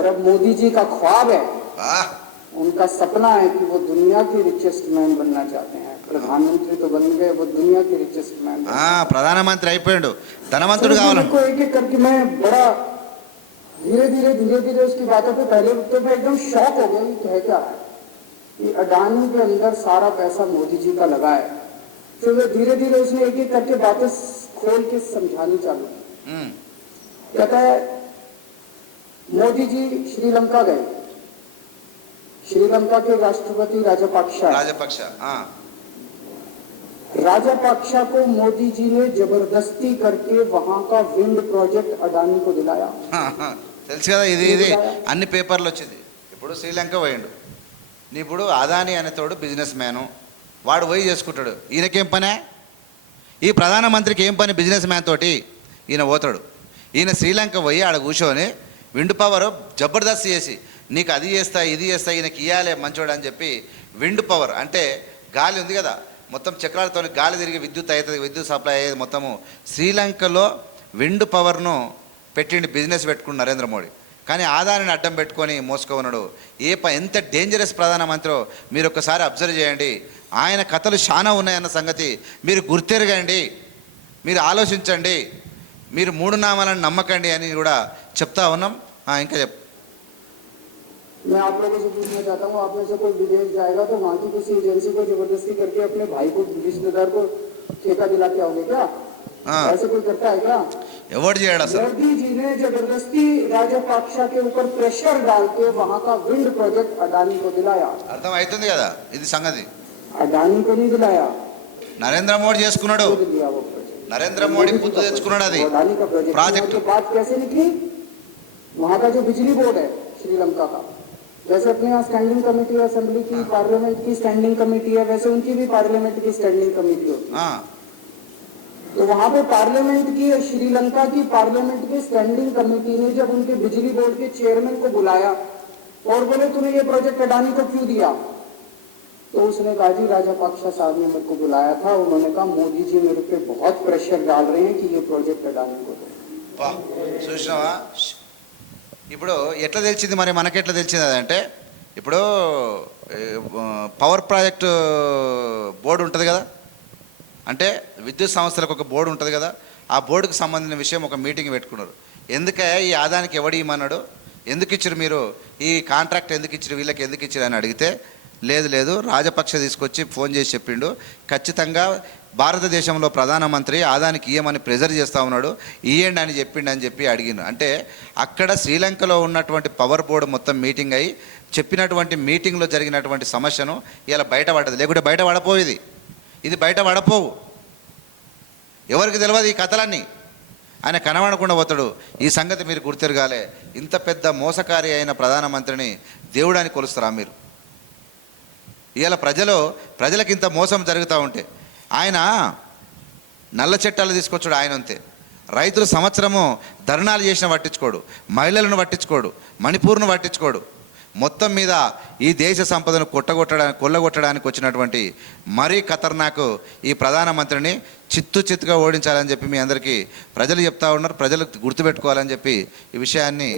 और अब मोदी जी का ख्वाब है ఆ, उनका सपना है कि वो दुनिया के रिचेस्ट मैन बनना चाहते हैं प्रधानमंत्री तो बन गए वो दुनिया के रिचेस्ट मैन ఆ, ప్రధానమంత్రి అయిపోయాడు ధనవంతుడు కావాలి को एक एक करके मैं बड़ा धीरे धीरे धीरे धीरे उसकी बातों पे पहले तो मैं एकदम शॉक हो गया ये कह क्या रहा है कि अडानी के अंदर सारा पैसा मोदी जी का लगा है फिर वो धीरे धीरे उसने एक एक करके बातें खोल के समझानी चालू की ఉమ్, कहता है मोदी जी श्रीलंका गए श्रीलंका के राष्ट्रपति राजपक्षा రాజపక్ష ఆ, राजपक्षा को मोदी जी ने जबरदस्ती करके वहां का विंड प्रोजेक्ट अडानी को दिलाया హా, హా. తెలుసు కదా ఇది ఇది అన్ని పేపర్లు వచ్చింది ఇప్పుడు శ్రీలంక పోయిండు నీ ఇప్పుడు అదాని అనేతోడు బిజినెస్ మ్యాను వాడు పోయి చేసుకుంటాడు ఈయనకేం పనే ఈ ప్రధానమంత్రికి ఏం పని బిజినెస్ మ్యాన్ తోటి ఈయన పోతాడు ఈయన శ్రీలంక పోయి ఆడ కూర్చొని విండ్ పవర్ జబర్దస్త్ చేసి నీకు అది చేస్తా ఇది చేస్తా ఈయనకి ఇయ్యాలే మంచోడు అని చెప్పి విండ్ పవర్. అంటే గాలి ఉంది కదా మొత్తం చక్రాలతో గాలి తిరిగి విద్యుత్ అవుతుంది విద్యుత్ సప్లై అయ్యేది మొత్తము. శ్రీలంకలో విండ్ పవర్ను పెట్టిండి బిజినెస్ పెట్టుకుని నరేంద్ర మోడీ. కానీ ఆదాయాన్ని అడ్డం పెట్టుకొని మోసుకోవనడు ఏ ప ఎంత డేంజరస్ ప్రధానమంత్రో మీరు ఒకసారి అబ్జర్వ్ చేయండి. ఆయన కథలు చాలా ఉన్నాయన్న సంగతి మీరు గుర్తెరగండి. మీరు ఆలోచించండి. మీరు మూడు నామాలను నమ్మకండి అని కూడా చెప్తా ఉన్నాం. ఇంకా చెప్ मैं आप लोगों से पूछना चाहता हूँ आप में से कोई विदेश जाएगा तो वहाँ की किसी एजेंसी को जबरदस्ती करके अपने भाई को रिश्तेदार को ठेका दिला के आओगे क्या हाँ। ऐसे कोई करता है क्या ఎవడు చేయడు అసలు मोदी जी ने जबरदस्ती राजपक्षा के ऊपर प्रेशर डाल के वहाँ का विंड प्रोजेक्ट अडानी को दिलाया అర్థం అవుతుంది కదా ఇది సంగతి अडानी को नहीं दिलाया నరేంద్ర మోడీ చేసుకున్నాడు खुद दिया वो प्रोजेक्ट నరేంద్ర మోడీ బుద్ధి తెచ్చుకున్నాడు అది वो अडानी का प्रोजेक्ट प्रोजेक्ट। तो बात कैसे निकली वहाँ का जो बिजली बोर्ड है श्रीलंका का वैसे अपने यहाँ स्टैंडिंग कमेटी और असेंबली की पार्लियामेंट की स्टैंडिंग कमेटी है वैसे उनकी भी पार्लियामेंट की स्टैंडिंग कमेटी होती है। तो वहाँ पे पार्लियामेंट की श्रीलंका की पार्लियामेंट की स्टैंडिंग कमेटी ने जब उनके बिजली बोर्ड के चेयरमैन को बुलाया और बोले तूने ये प्रोजेक्ट अडानी को क्यों दिया? तो उसने कहा जी राजा पाक्षा साहब ने मेरे को बुलाया था उन्होंने कहा मोदी जी मेरे पे बहुत प्रेशर डाल रहे हैं कि ये प्रोजेक्ट अडानी को दो। ఇప్పుడు ఎట్లా తెలిసింది మరి మనకెట్లా తెలిసింది అదంటే ఇప్పుడు పవర్ ప్రాజెక్టు బోర్డు ఉంటుంది కదా? అంటే విద్యుత్ సంస్థలకు ఒక బోర్డు ఉంటుంది కదా? ఆ బోర్డుకు సంబంధించిన విషయం ఒక మీటింగ్ పెట్టుకున్నారు. ఎందుకే ఈ ఆదానికి ఎవడు ఇమ్మన్నాడు? ఎందుకు ఇచ్చారు మీరు? ఈ కాంట్రాక్ట్ ఎందుకు ఇచ్చారు వీళ్ళకి ఎందుకు ఇచ్చారు అని అడిగితే లేదు లేదు రాజపక్ష తీసుకొచ్చి ఫోన్ చేసి చెప్పిండు. ఖచ్చితంగా భారతదేశంలో ప్రధానమంత్రి ఆదానికి ఇయ్యమని ప్రెజర్ చేస్తూ ఉన్నాడు ఇయ్యండి అని చెప్పిండు అని చెప్పి అడిగిండు. అంటే అక్కడ శ్రీలంకలో ఉన్నటువంటి పవర్ బోర్డు మొత్తం మీటింగ్ అయ్యి చెప్పినటువంటి మీటింగ్లో జరిగినటువంటి సమస్యను ఇలా బయటపడదు లేకుంటే బయట పడపోయేది ఇది బయట పడపోవు ఎవరికి తెలియదు ఈ కథలన్నీ. ఆయన కనబడకుండా పోతాడు. ఈ సంగతి మీరు గుర్తిరగాలే. ఇంత పెద్ద మోసకారి అయిన ప్రధానమంత్రిని దేవుడని కొలుస్తారా మీరు? ఇవాళ ప్రజలు ప్రజలకు ఇంత మోసం జరుగుతూ ఉంటే ఆయన నల్ల చట్టాలు తీసుకొచ్చాడు ఆయన అంతే. రైతులు సంవత్సరము ధర్నాలు చేసిన పట్టించుకోడు మహిళలను పట్టించుకోడు మణిపూర్ను పట్టించుకోడు. మొత్తం మీద ఈ దేశ సంపదను కొట్టగొట్టడానికి కొల్లగొట్టడానికి వచ్చినటువంటి మరీ ఖతర్నాకు ఈ ప్రధానమంత్రిని చిత్తు చిత్తుగా ఓడించాలని చెప్పి మీ అందరికీ ప్రజలు చెప్తా ఉన్నారు ప్రజలు గుర్తుపెట్టుకోవాలని చెప్పి ఈ విషయాన్ని